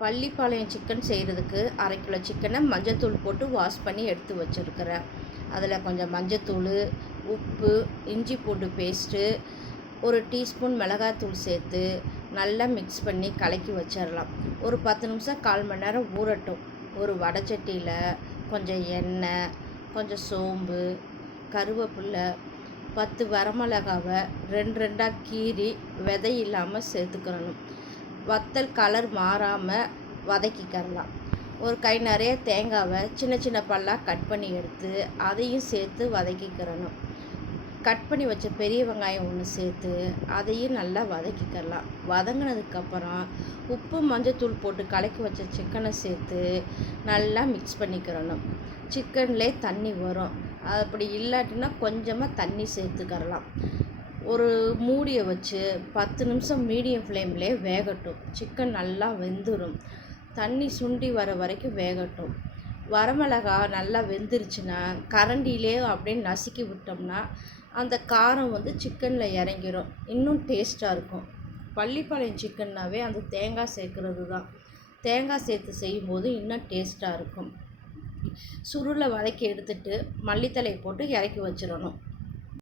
Pallipalayam chicken செய்கிறதுக்கு அரை kilo சிக்கனை மஞ்சத்தூள் போட்டு வாஷ் பண்ணி எடுத்து வச்சுருக்கிறேன். அதில் கொஞ்சம் மஞ்சத்தூள் உப்பு இஞ்சி பூண்டு பேஸ்ட்டு ஒரு டீஸ்பூன் மிளகாத்தூள் சேர்த்து நல்லா மிக்ஸ் பண்ணி கலக்கி வச்சிடலாம் ஒரு பத்து நிமிஷம் கால் மணி நேரம் ஊறட்டும். ஒரு வடைச்சட்டியில் கொஞ்சம் எண்ணெய் கொஞ்சம் சோம்பு கருவேப்பில்லை பத்து வரமிளகாவை ரெண்டு ரெண்டாக கீறி விதை இல்லாமல் சேர்த்துக்கிறணும் வத்தல் கலர் மாறாமல் வதக்கிக்கிறலாம் ஒரு கை நிறைய தேங்காவை சின்ன சின்ன பல்லாக கட் பண்ணி எடுத்து அதையும் சேர்த்து வதக்கிக்கிறணும். கட் பண்ணி வச்ச பெரிய வெங்காயம் ஒன்று சேர்த்து அதையும் நல்லா வதக்கிக்கிறலாம் வதங்கினதுக்கப்புறம் உப்பு மஞ்சத்தூள் போட்டு கலக்கி வச்ச சிக்கனை சேர்த்து நல்லா மிக்ஸ் பண்ணிக்கிறணும். சிக்கன்லே தண்ணி வரும். அப்படி இல்லாட்டினா கொஞ்சமாக தண்ணி சேர்த்துக்கறலாம் ஒரு மூடியை வச்சு பத்து நிமிஷம் மீடியம் ஃப்ளேம்லே வேகட்டும். சிக்கன் நல்லா வெந்துடும் தண்ணி சுண்டி வர வரைக்கும் வேகட்டும். வரமிளகா நல்லா வெந்துருச்சுன்னா கரண்டிலே அப்படியே நசுக்கி விட்டோம்னா அந்த காரம் வந்து சிக்கனில் இறங்கிடும் இன்னும் டேஸ்ட்டாக இருக்கும். பள்ளிப்பாளையம் சிக்கன்னாவே அந்த தேங்காய் சேர்க்குறது தான். தேங்காய் சேர்த்து செய்யும்போது இன்னும் டேஸ்ட்டாக இருக்கும். சுருளை வதக்கி எடுத்துட்டு மல்லித்தலை போட்டு இறக்கி வச்சிடணும்.